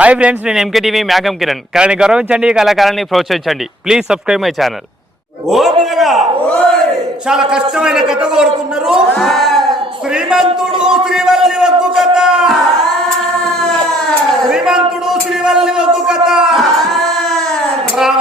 Hi friends నేను MK TV మేఘం కిరణ్. కళని గౌరవించండి కళాకారాన్ని ప్రోత్సహించండి. Please subscribe my channel. చాలా కష్టమైన కథ కోరుకున్నారు. శ్రీమంతుడు శ్రీవల్లి వద్దు కథ. శ్రీమంతుడు శ్రీవల్లి వద్దు కథ. రామ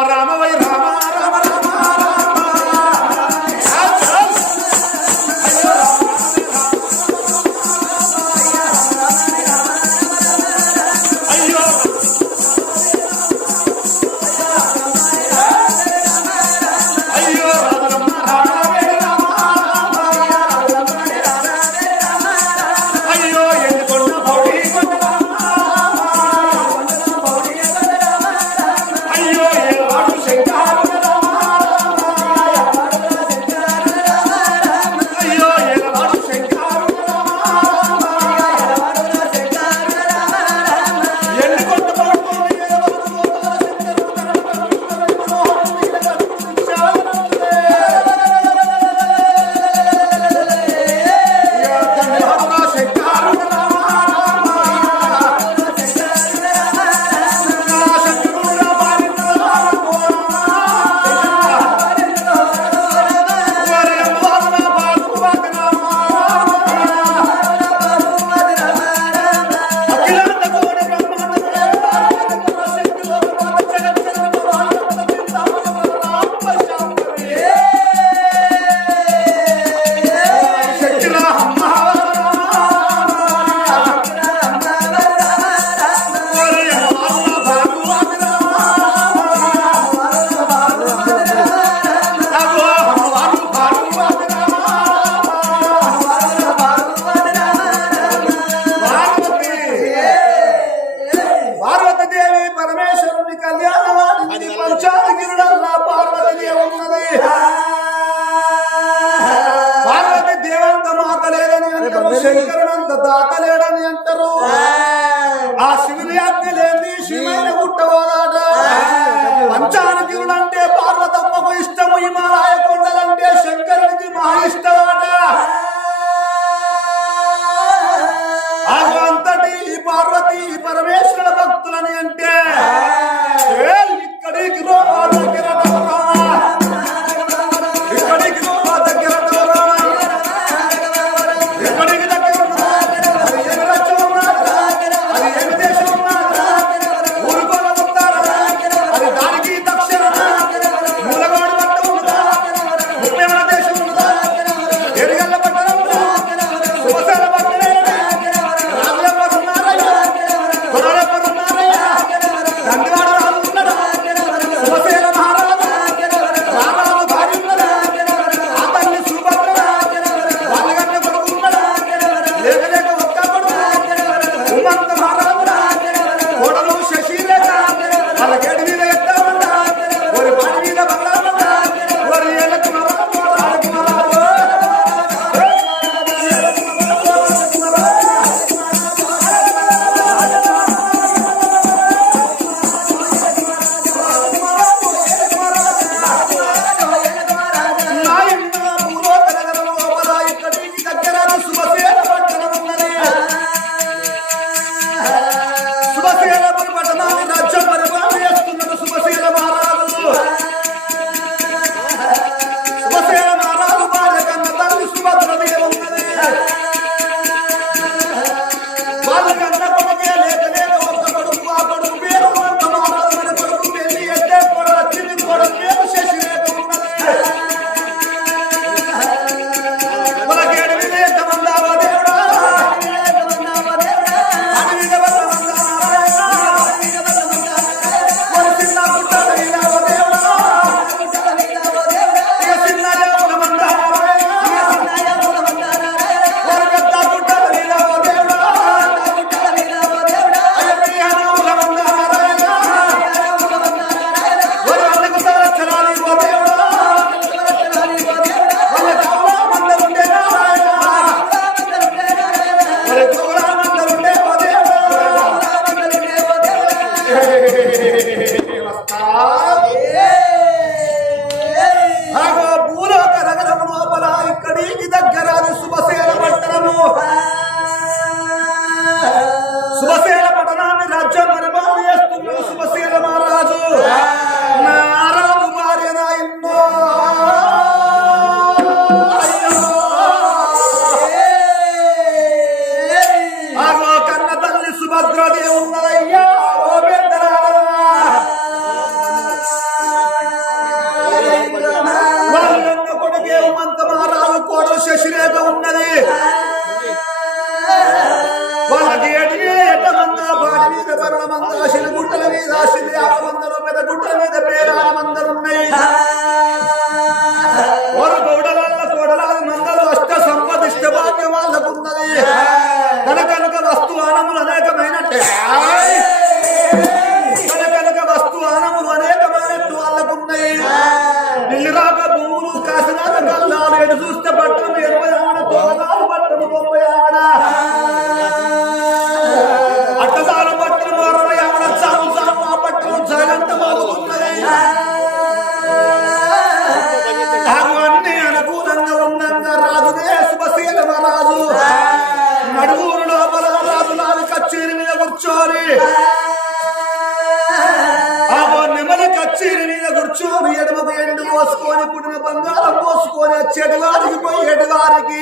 వచ్చేటి వారికి పోయేటి వారికి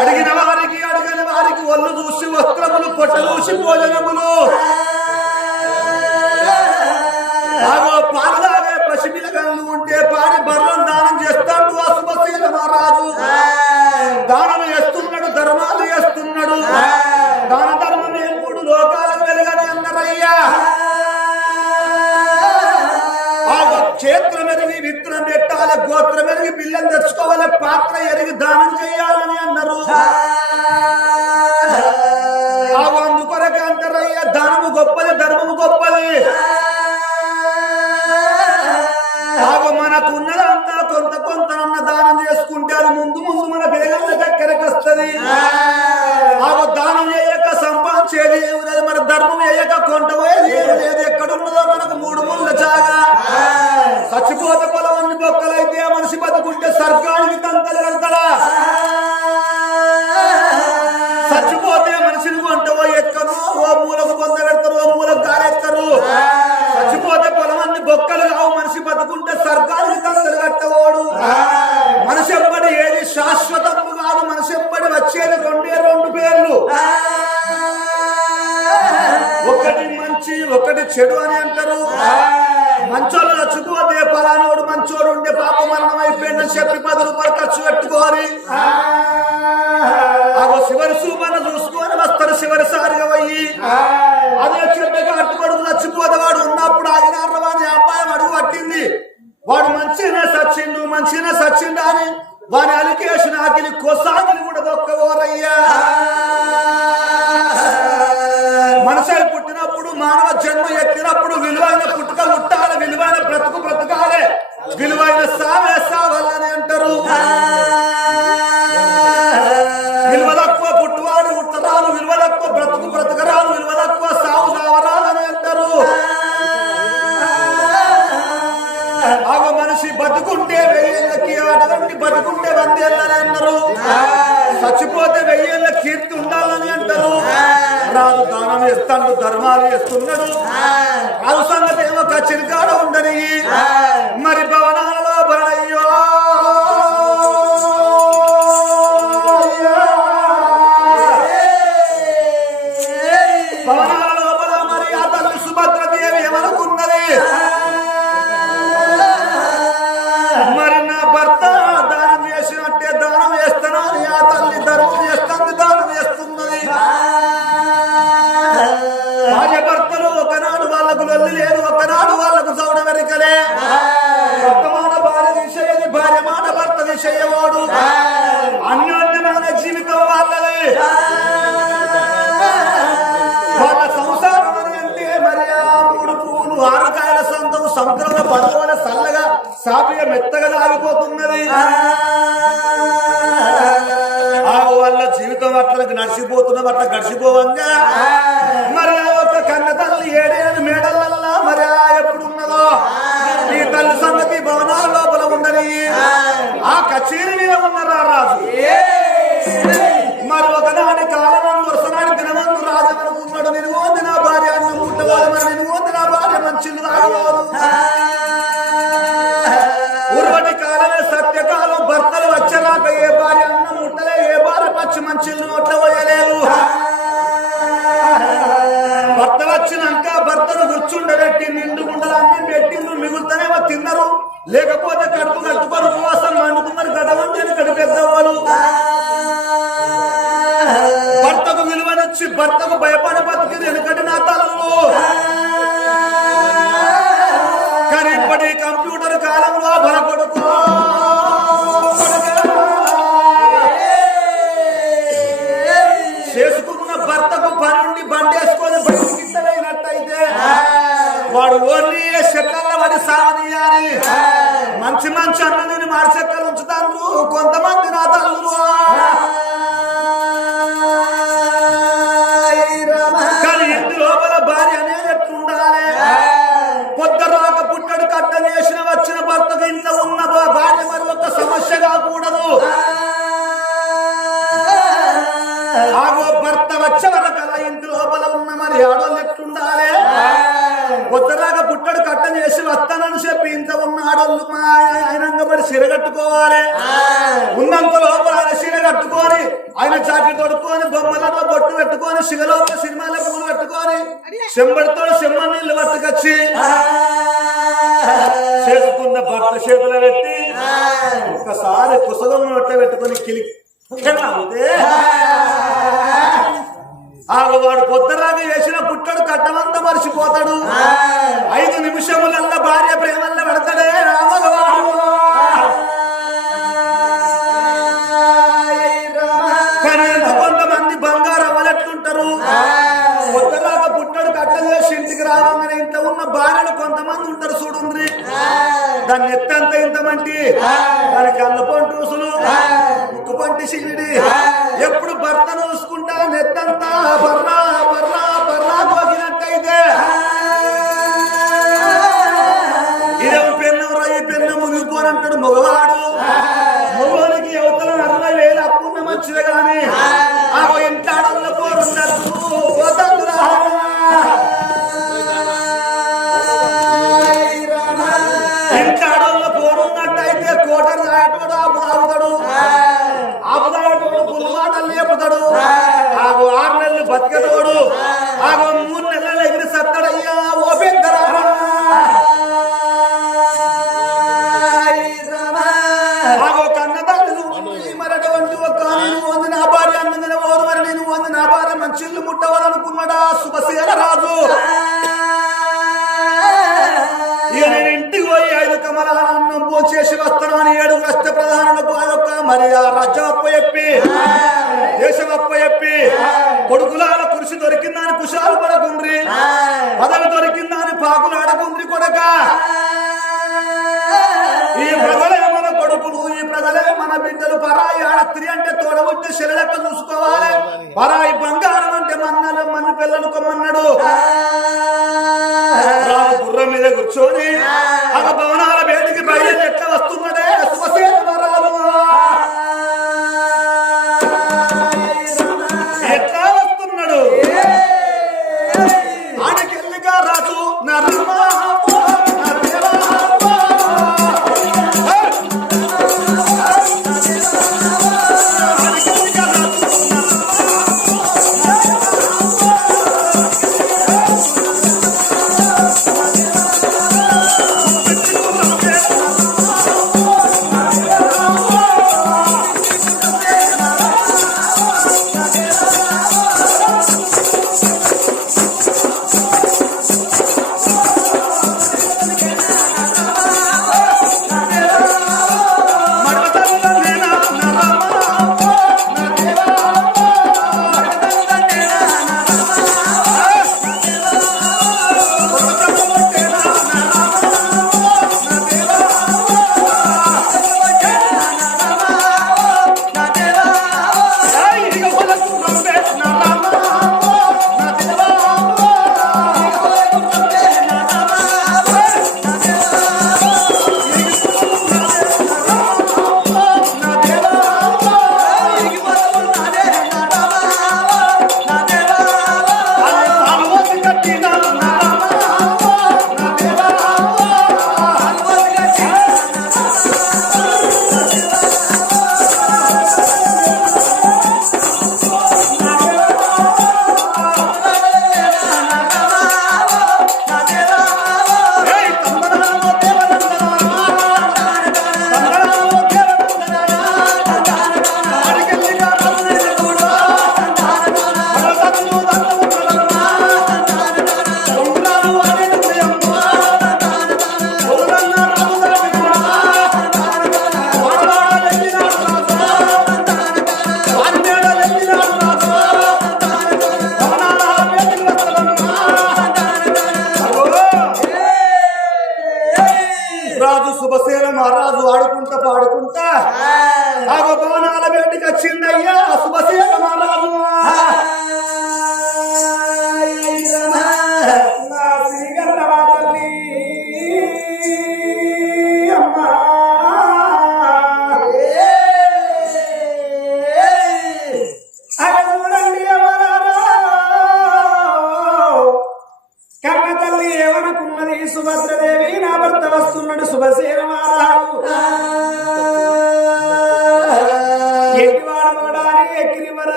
అడిగిన వారికి అడిగిన వారికి ఒళ్ళు చూసి వస్త్రములు పొట్ట చూసి భోజనములు. పాలన అంటారు మంచోళ్ళ చుట్టుపోతే పలానోడు మంచోడు ఉండే పాప మరణం అయిపోయిందని చెప్పి పది రూపాయలు ఖర్చు పెట్టుకోవాలి. శివరి చివరి చూసుకొని వస్తారు చివరిసారిగా పోయి. అదే చెప్పగా అట్టుబడు చచ్చిపోతే వాడు ఉన్నప్పుడు ఆగినారు వాడి అబ్బాయి అడుగు పట్టింది. వాడు మంచిగా సచ్చిండు మంచిగా సచ్చిండు అని వాడి అలికేషన్ ఆకిలి కొసాగిలి కూడా దొక్కవోరయ్యా ఆయన సావే సావాలని అంటారు. ఉత్తరాలు బ్రతుకు బ్రతకరాలు సావు సావరాలని అంటారు. ఆగ మనిషి బతుకుంటే వెయ్యేళ్ళకి అటువంటి బతుకుంటే వందేళ్ళని అన్నారు చచ్చిపోతే వెయ్యేళ్ళ కీర్తి ఉండాలని అంటారు. రాజు దానం ధర్మాలు చేస్తున్నాడు. అవసరం ఏమో ఖచ్చితంగా ఉండని మరి సాపిక మెత్తగా ఆగిపోతున్నది వాళ్ళ జీవితం అట్లా నడిచిపోతున్నాం అట్లా గడిచిపోవంగా. మరి ఒక కన్న తల్లి ఏడేడు మేడలల్లా మరి ఎప్పుడున్నదో? ఈ తల్లి సంగతి భవనాల లోపల ఉండని ఆ. కచేరి మీద ఉన్నారా రాజు? లేకపోతే కడుపు కట్టుకొని మంచి మంచి మార్చెక్కలు ఉంచుతాను కొంతమంది నా తల్లు కానీ ఇంటి లోపల భార్య అనేది ఎట్లుండాలి? పొద్దు రాక పుట్టడు కట్ట చేసిన వచ్చిన భర్తకు ఇంట్లో ఉన్న భార్య మరి ఒక సమస్య కాకూడదు. ఆగో భర్త వచ్చే వరకల్లా ఇంటి లోపల ఉన్న మరి ఆడోళ్ళు ఎట్లుండాలి? పొద్దురాక పుట్టడు కట్ట చేసి వస్తానని చెప్పి ఇంత ఉన్న ఆడోళ్ళు మా ఆయన మరి సిర కట్టుకోవాలి. ఉన్నంత లోపల ఆయన సిర కట్టుకొని ఆయన జాకెట్ తొడుక్కొని బొమ్మలలో బొట్టు పెట్టుకొని సిగలోపల సినిమాల పువ్వులు పెట్టుకొని చెంబడితో చెమ్మ నీళ్ళు పట్టుకొచ్చి చేసుకున్న భర్త చేతులు పెట్టి ఒకసారి పుస్తకం నోట్లో పెట్టుకొని కిలి ఆగవాడు పొద్దురాగా వేసిన పుట్టడు కట్టమంతా మర్చిపోతాడు. ఐదు నిమిషములల్ల భార్య ప్రేమల్ల పెడతాడే రామగవాడు కానీ కొంతమంది బంగారం అవలెట్లుంటారు పొద్దురాగా పుట్టడు కట్ట చేసి ఇంటికి రావంగానే ఇంత ఉన్న భార్యలు కొంతమంది ఉంటారు చూడుండ్రి. దాన్ని ఎత్తంత ఇంతమంటి. దాని కళ్ళ పంట రుసులు ముక్కు పంటి శివుడి ఎప్పుడు భర్తను చూసుకుంటా నెత్తంతా బర్రా. బర్రా ముట్టవాలనుకున్నాడా శుభశీల రాజు. ఇక నేను ఇంటికి పోయి ఐదు కమలాల అన్నం పోసేసి వస్తాను అని ఏడు రాష్ట్ర ప్రధానులకు ఆ యొక్క మరి ఆ రాజ్యం అప్ప చెప్పి దేశం అప్ప చెప్పి కొడుకులాల కృషి దొరికిందని కుషాలు పడకుండ్రి. పదవి దొరికిందని పాకులు ఆడకుండ్రి కొడక. బిడ్డలు పరాయి ఆడత్రి అంటే తోడబుట్టి శరీరక్క చూసుకోవాలి. పరాయి బంగారం అంటే మన్నలు మన పిల్లలు కొమ్మన్నాడు. గుర్రం మీద కూర్చొని ఆ. భవనాల బయటికి బయట ఎట్లా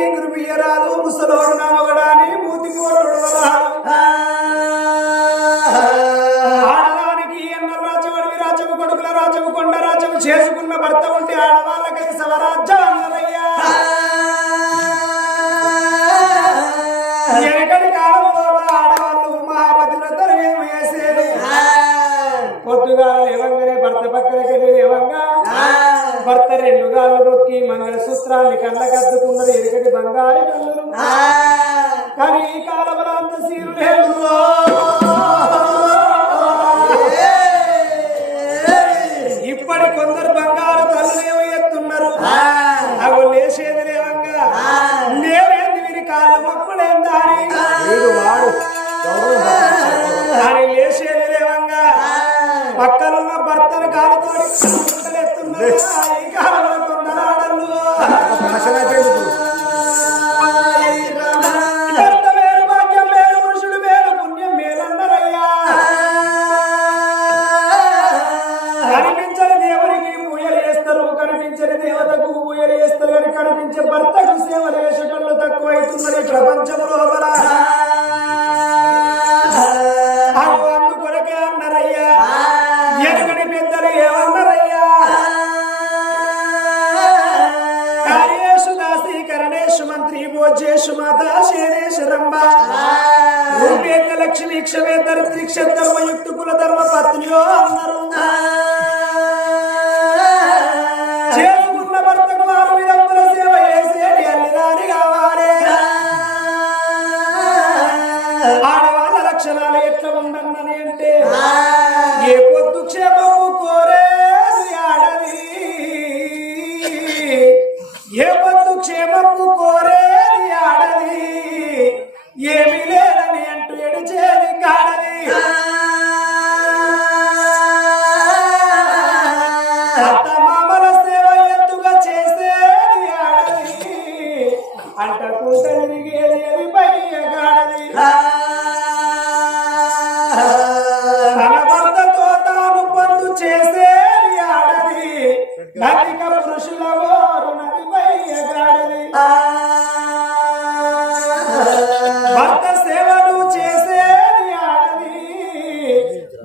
alguém que não me acá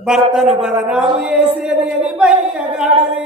భర్తను బదనాము చేసేది అని భయ్యగాడలి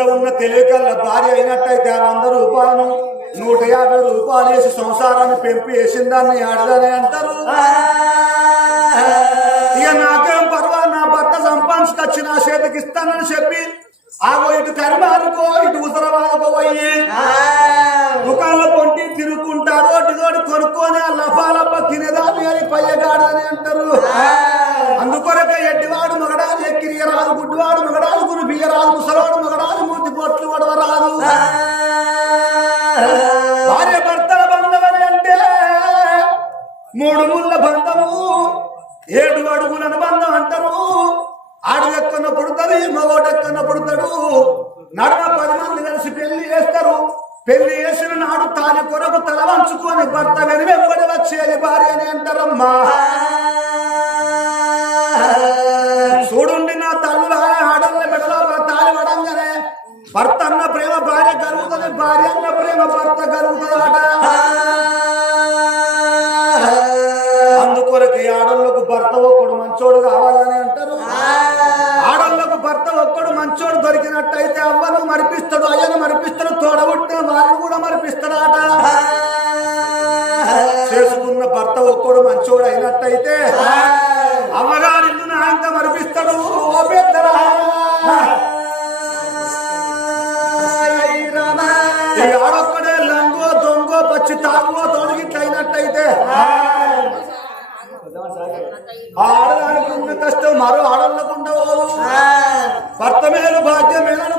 ఇంట్లో ఉన్న తెలివికల్ల భార్య అయినట్టయితే ఆ వంద నూట యాభై రూపాయలు వేసి సంసారాన్ని పెంపి వేసిందాన్ని ఆడదని అంటారు. ఇక నాకేం పర్వా నా భర్త సంపాదించుకొచ్చి నా చేతికి ఇస్తానని చెప్పి ఆగో ఇటు కర్మ అనుకో ఇటు ఉసరవాదకో పోయి దుకాణంలో పొంటి తిరుగుకుంటారు అటు తోటి కొనుక్కొని ఆ లఫాలప్ప తినేదాన్ని అని పయ్యగాడని అంటారు. అందుకొరక ఎడ్డివాడు మగడాలు ఎక్కిరియ రాదు గుడ్డివాడు మగడాలు గురు బియ్యరాదు ముసలాడు మగడాలు మూతి పొట్లు వడవరాదు భార్య భర్తల బంధమని అంటే మూడు ముళ్ళ బంధము ఏడు అడుగుల బంధం అంటారు. ఆడు ఎక్కన పుడతది మగోడు పుడతాడు. నడమ పది మంది కలిసి పెళ్ళి చేస్తారు. పెళ్ళి చేసిన నాడు తాని కొరకు తల వంచుకొని భర్త వెనువెంబడి వచ్చేది భార్య అని అంటారమ్మా. భర్త మేలు భాగ్యం మేలను